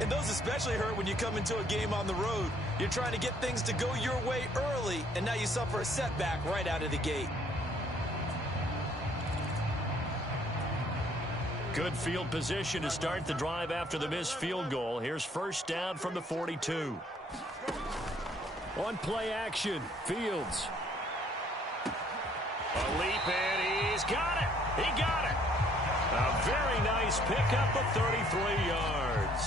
And those especially hurt when you come into a game on the road. You're trying to get things to go your way early, and now you suffer a setback right out of the gate. Good field position to start the drive after the missed field goal. Here's first down from the 42. On play action, Fields. A leap, and he's got it. He got it. A very nice pickup of 33 yards.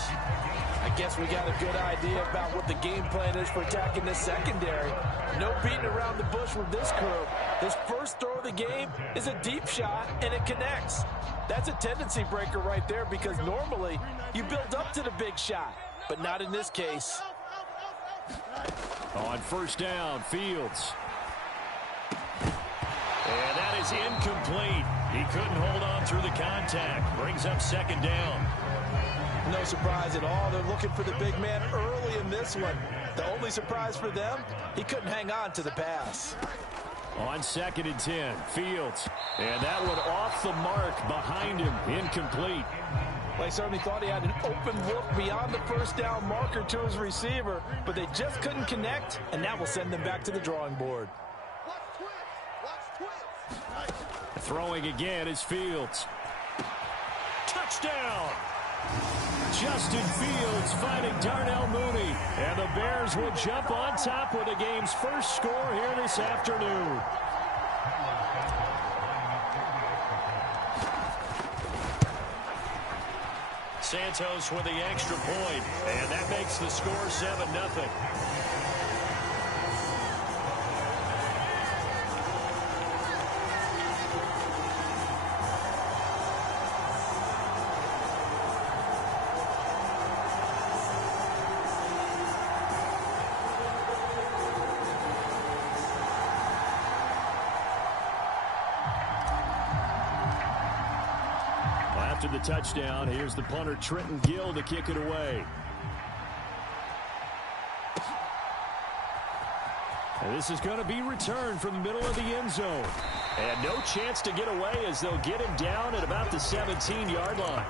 I guess we got a good idea about what the game plan is for attacking this secondary. No beating around the bush with this crew. His first throw of the game is a deep shot, and it connects. That's a tendency breaker right there because normally you build up to the big shot, but not in this case. On first down, Fields. And that is incomplete. He couldn't hold on through the contact. Brings up second down. No surprise at all. They're looking for the big man early in this one. The only surprise for them, he couldn't hang on to the pass. On second and 10, Fields. And that one off the mark behind him. Incomplete. They certainly thought he had an open look beyond the first down marker to his receiver, but they just couldn't connect, and that will send them back to the drawing board. Throwing again is Fields. Touchdown! Justin Fields finding Darnell Mooney. And the Bears will jump on top with the game's first score here this afternoon. Santos with the extra point, and that makes the score 7-0. After the touchdown, here's the punter Trenton Gill to kick it away. And this is going to be returned from the middle of the end zone. And no chance to get away as they'll get him down at about the 17-yard line.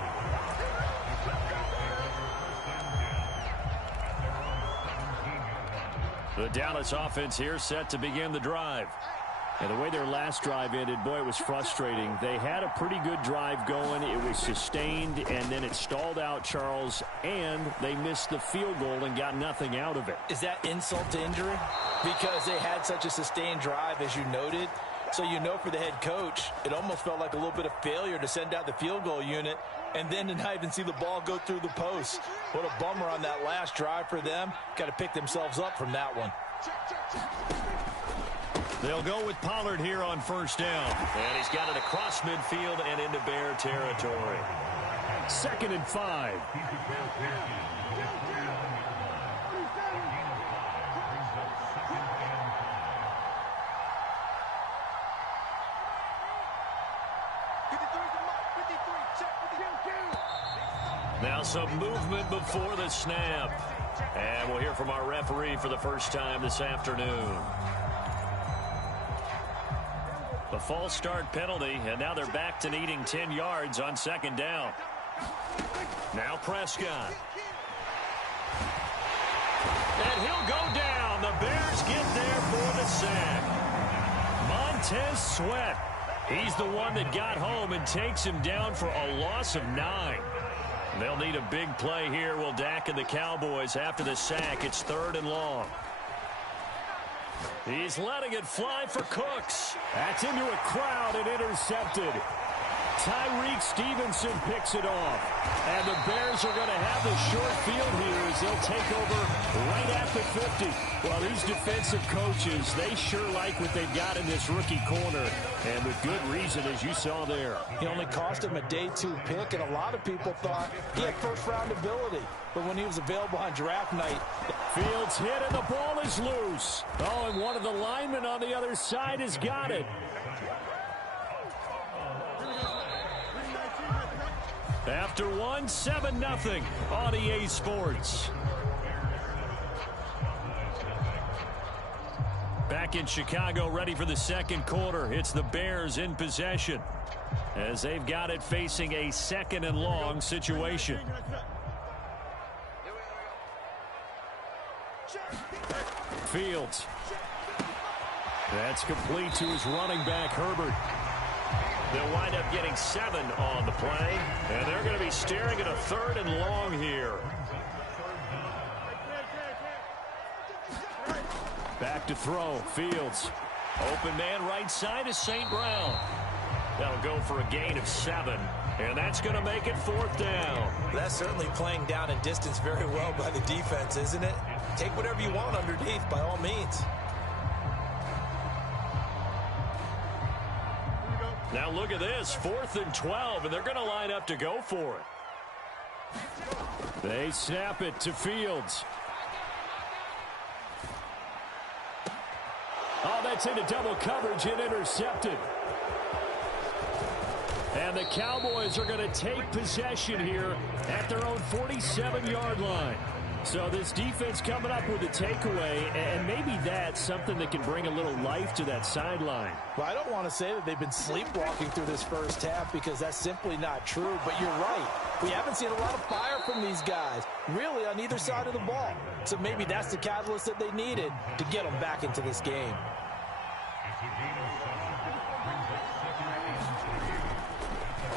The Dallas offense here set to begin the drive. And the way their last drive ended, boy, it was frustrating. They had a pretty good drive going. It was sustained, and then it stalled out, Charles, and they missed the field goal and got nothing out of it. Is that insult to injury? Because they had such a sustained drive, as you noted. So you know for the head coach, it almost felt like a little bit of failure to send out the field goal unit and then to not even see the ball go through the post. What a bummer on that last drive for them. Got to pick themselves up from that one. They'll go with Pollard here on first down. And he's got it across midfield and into Bear territory. 2nd and 5. Now some movement before the snap. And we'll hear from our referee for the first time this afternoon. A false start penalty, and now they're back to needing 10 yards on second down. Now Prescott. And he'll go down. The Bears get there for the sack. Montez Sweat. He's the one that got home and takes him down for a loss of 9. They'll need a big play here, will Dak and the Cowboys after the sack. It's 3rd and long. He's letting it fly for Cooks. That's into a crowd and intercepted. Tyreek Stevenson picks it off. And the Bears are going to have the short field here as they'll take over right at the 50. Well, these defensive coaches, they sure like what they've got in this rookie corner. And with good reason, as you saw there. He only cost him a day 2 pick, and a lot of people thought he had first-round ability. But when he was available on draft night, Fields hit and the ball is loose. Oh, and one of the linemen on the other side has got it. After 7-0 on EA Sports. Back in Chicago, ready for the second quarter. It's the Bears in possession as they've got it facing a 2nd and long situation. Fields. That's complete to his running back, Herbert. They'll wind up getting 7 on the play, and they're going to be staring at a 3rd and long here. Back to throw. Fields. Open man right side is St. Brown. That'll go for a gain of 7, and that's going to make it 4th down. That's certainly playing down and distance very well by the defense, isn't it? Take whatever you want underneath, by all means. Now look at this, 4th and 12, and they're going to line up to go for it. They snap it to Fields. Oh, that's into double coverage and intercepted. And the Cowboys are going to take possession here at their own 47-yard line. So this defense coming up with a takeaway, and maybe that's something that can bring a little life to that sideline. Well, I don't want to say that they've been sleepwalking through this first half because that's simply not true, but you're right. We haven't seen a lot of fire from these guys, really, on either side of the ball. So maybe that's the catalyst that they needed to get them back into this game.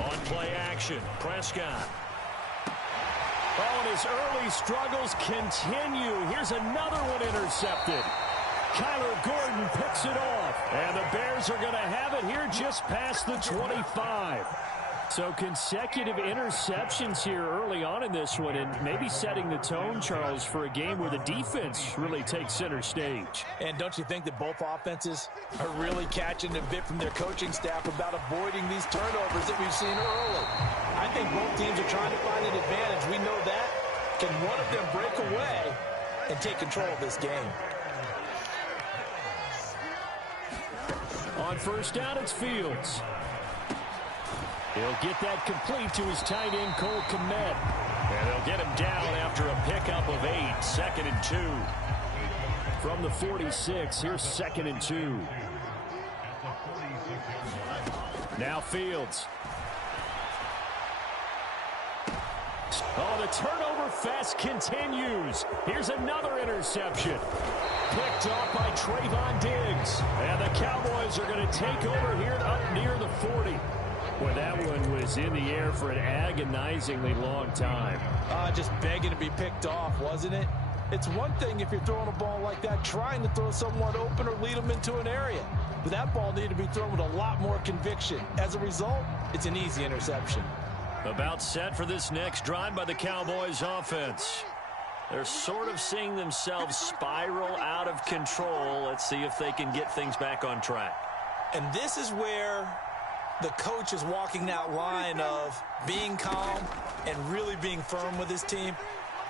On play action, Prescott. Oh, and his early struggles continue. Here's another one intercepted. Kyler Gordon picks it off. And the Bears are going to have it here just past the 25. So consecutive interceptions here early on in this one, and maybe setting the tone, Charles, for a game where the defense really takes center stage. And don't you think that both offenses are really catching a bit from their coaching staff about avoiding these turnovers that we've seen early? I think both teams are trying to find an advantage. We know that. Can one of them break away and take control of this game? On first down, it's Fields. He'll get that complete to his tight end, Cole Kmet. And they'll get him down after a pickup of 8, 2nd and 2. From the 46, here's 2nd and 2. Now Fields. Oh, the turnover fest continues. Here's another interception. Picked off by Trayvon Diggs. And the Cowboys are going to take over here up near the 40. Boy, that one was in the air for an agonizingly long time. Just begging to be picked off, wasn't it? It's one thing if you're throwing a ball like that, trying to throw someone open or lead them into an area. But that ball needed to be thrown with a lot more conviction. As a result, it's an easy interception. About set for this next drive by the Cowboys offense. They're sort of seeing themselves spiral out of control. Let's see if they can get things back on track. And this is where the coach is walking that line of being calm and really being firm with his team.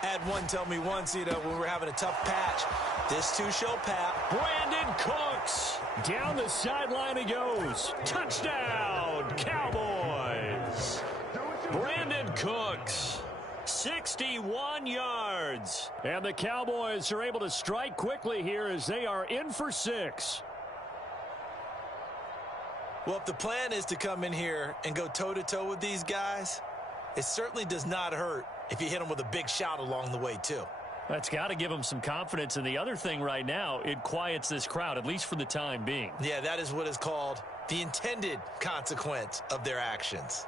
I had one tell me once, when we were having a tough patch, this too shall pass. Brandon Cooks. Down the sideline he goes. Touchdown, Cowboys. Brandon Cooks. 61 yards. And the Cowboys are able to strike quickly here as they are in for 6. Well, if the plan is to come in here and go toe-to-toe with these guys, it certainly does not hurt if you hit them with a big shot along the way, too. That's got to give them some confidence. And the other thing right now, it quiets this crowd, at least for the time being. Yeah, that is what is called the intended consequence of their actions.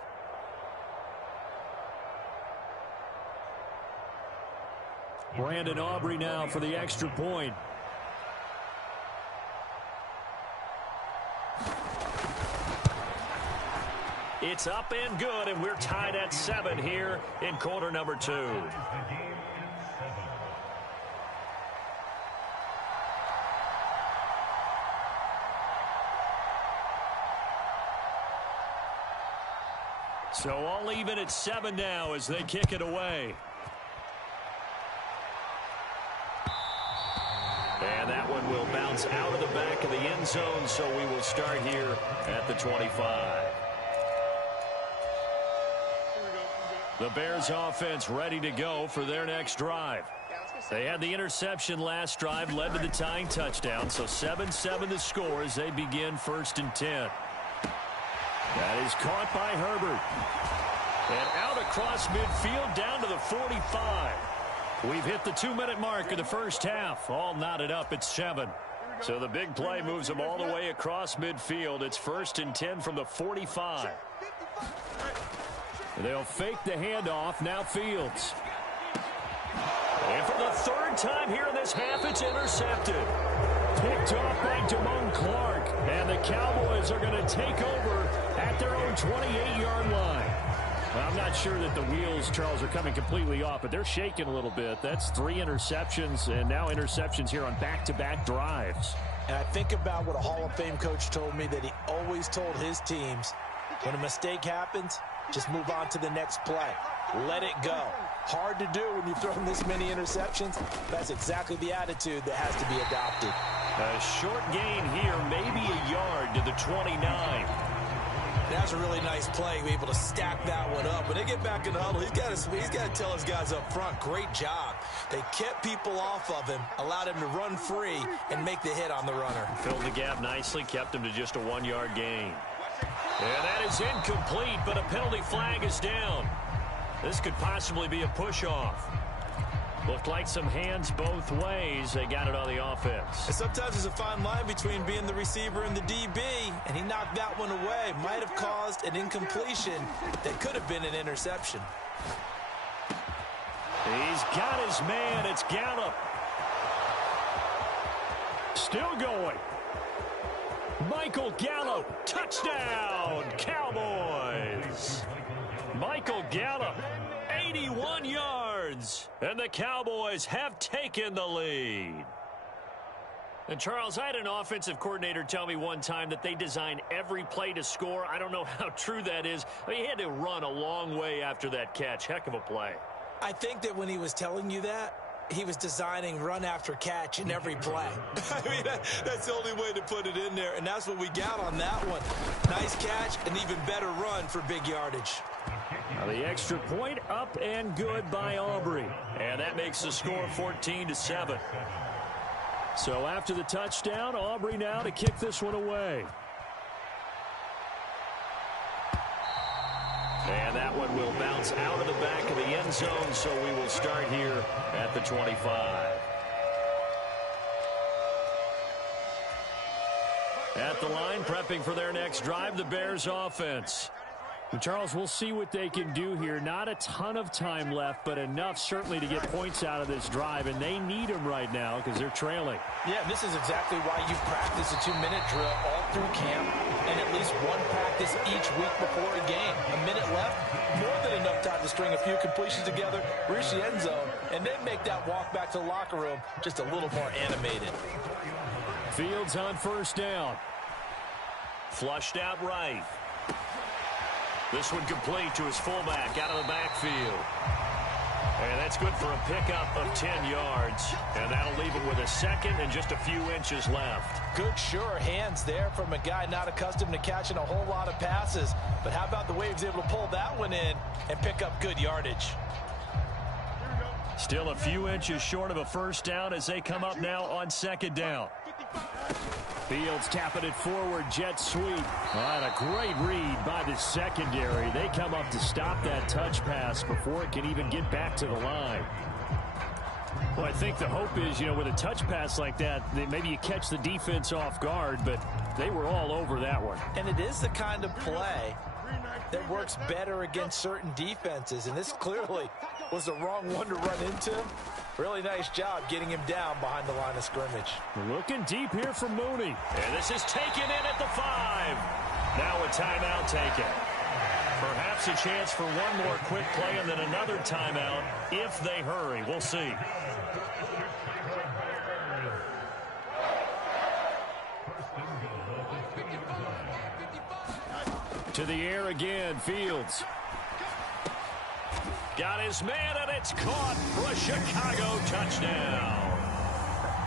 Brandon Aubrey now for the extra point. It's up and good, and we're tied at 7 here in quarter number 2. So all even at 7 now as they kick it away. And that one will bounce out of the back of the end zone, so we will start here at the 25. The Bears offense ready to go for their next drive. They had the interception last drive, led to the tying touchdown, so 7-7 the score as they begin 1st and 10. That is caught by Herbert. And out across midfield down to the 45. We've hit the 2-minute mark of the first half. All knotted up at 7. So the big play moves them all the way across midfield. It's 1st and 10 from the 45. They'll fake the handoff. Now Fields. And for the 3rd time here in this half, it's intercepted. Picked off by Damone Clark. And the Cowboys are going to take over at their own 28-yard line. Well, I'm not sure that the wheels, Charles, are coming completely off, but they're shaking a little bit. That's 3 interceptions, and now interceptions here on back-to-back drives. And I think about what a Hall of Fame coach told me, that he always told his teams, when a mistake happens, just move on to the next play. Let it go. Hard to do when you've thrown this many interceptions. That's exactly the attitude that has to be adopted. A short gain here, maybe a yard to the 29. That's a really nice play, be able to stack that one up. When they get back in the huddle, he's got to tell his guys up front, great job. They kept people off of him, allowed him to run free, and make the hit on the runner. Filled the gap nicely, kept him to just a 1-yard gain. And that is incomplete, but a penalty flag is down. This could possibly be a push-off. Looked like some hands both ways. They got it on the offense. And sometimes there's a fine line between being the receiver and the DB, and he knocked that one away. Might have caused an incompletion that could have been an interception. He's got his man. It's Gallup. Still going. Michael Gallup. Touchdown, Cowboys. Michael Gallup. 81 yards, and the Cowboys have taken the lead. And, Charles, I had an offensive coordinator tell me one time that they design every play to score. I don't know how true that is. I mean, he had to run a long way after that catch. Heck of a play. I think that when he was telling you that, he was designing run after catch in every play. I mean, that's the only way to put it in there, and that's what we got on that one. Nice catch, an even better run for big yardage. Now the extra point up and good by Aubrey. And that makes the score 14-7. So after the touchdown, Aubrey now to kick this one away. And that one will bounce out of the back of the end zone, so we will start here at the 25. At the line, prepping for their next drive, the Bears offense. And Charles, we'll see what they can do here. Not a ton of time left, but enough certainly to get points out of this drive, and they need them right now because they're trailing. Yeah, this is exactly why you practice a 2-minute drill all through camp and at least one practice each week before a game. A minute left, more than enough time to string a few completions together, reach the end zone, and then make that walk back to the locker room just a little more animated. Fields on first down. Flushed out right. This one complete to his fullback out of the backfield. And that's good for a pickup of 10 yards. And that'll leave it with a second and just a few inches left. Good, sure hands there from a guy not accustomed to catching a whole lot of passes. But how about the way he was able to pull that one in and pick up good yardage? Still a few inches short of a first down as they come up now on second down. Fields tapping it forward, jet sweep. All right, a great read by the secondary. They come up to stop that touch pass before it can even get back to the line. Well, I think the hope is, with a touch pass like that, maybe you catch the defense off guard, but they were all over that one. And it is the kind of play that works better against certain defenses, and this clearly was the wrong one to run into. Really nice job getting him down behind the line of scrimmage. Looking deep here for Mooney. And this is taken in at the 5. Now a timeout taken. Perhaps a chance for one more quick play and then another timeout if they hurry. We'll see. To the air again, Fields. Got his man, and it's caught for a Chicago touchdown.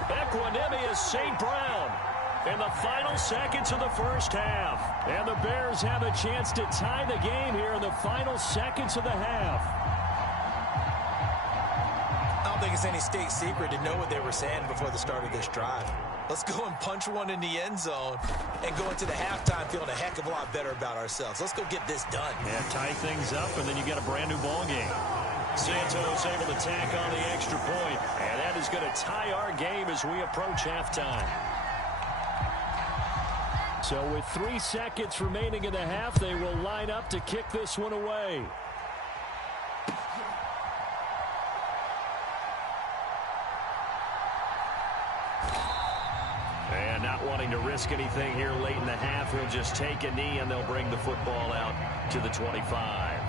Equanimous St. Brown in the final seconds of the first half. And the Bears have a chance to tie the game here in the final seconds of the half. I don't think it's any state secret to know what they were saying before the start of this drive. Let's go and punch one in the end zone and go into the halftime feeling a heck of a lot better about ourselves. Let's go get this done. Yeah, tie things up, and then you get a brand new ball game. Santos able to tack on the extra point. is going to tie our game as we approach halftime. So with 3 seconds remaining in the half, they will line up to kick this one away. And not wanting to risk anything here late in the half, he'll just take a knee and they'll bring the football out to the 25.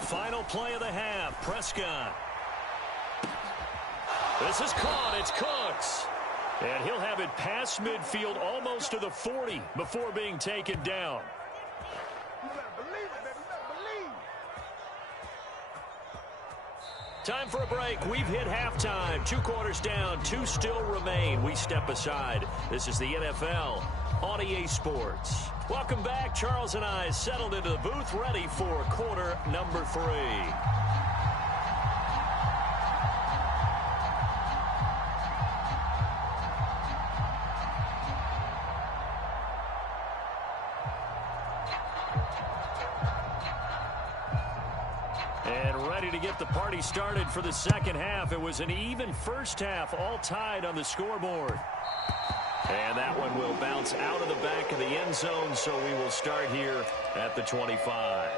Final play of the half, Prescott. This is caught, it's Cooks. And he'll have it past midfield almost to the 40 before being taken down. Time for a break. We've hit halftime. 2 quarters down, 2 still remain. We step aside. This is the NFL on EA Sports. Welcome back. Charles and I settled into the booth, ready for quarter number 3. And ready to get the party started for the second half. It was an even first half, all tied on the scoreboard. And that one will bounce out of the back of the end zone, so we will start here at the 25.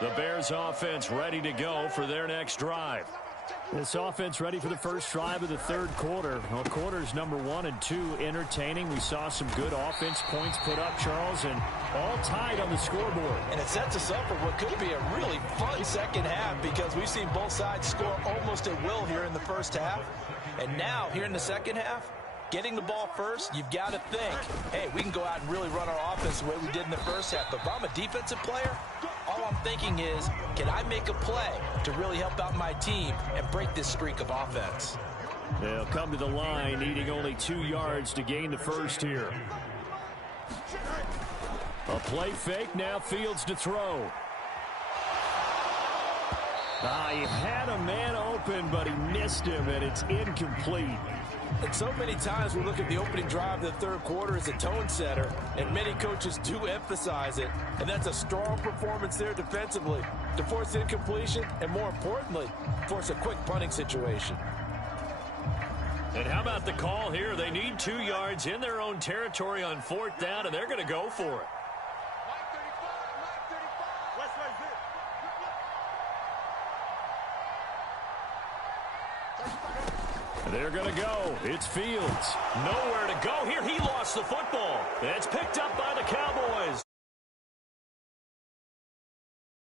The Bears offense ready to go for their next drive. This offense ready for the first drive of the third quarter. Well, quarters number 1 and 2 entertaining. We saw some good offense points put up, Charles, and all tied on the scoreboard. And it sets us up for what could be a really fun second half because we've seen both sides score almost at will here in the first half. And now, here in the second half, getting the ball first, you've got to think, hey, we can go out and really run our offense the way we did in the first half. But if I'm a defensive player, all I'm thinking is, can I make a play to really help out my team and break this streak of offense? They'll come to the line, needing only 2 yards to gain the first here. A play fake, now Fields to throw. He had a man open, but he missed him, and it's incomplete. And so many times we look at the opening drive of the third quarter as a tone setter, and many coaches do emphasize it. And that's a strong performance there defensively to force incompletion and, more importantly, force a quick punting situation. And how about the call here? They need 2 yards in their own territory on 4th down, and they're going to go for it. They're going to go. It's Fields. Nowhere to go here. He lost the football. It's picked up by the Cowboys.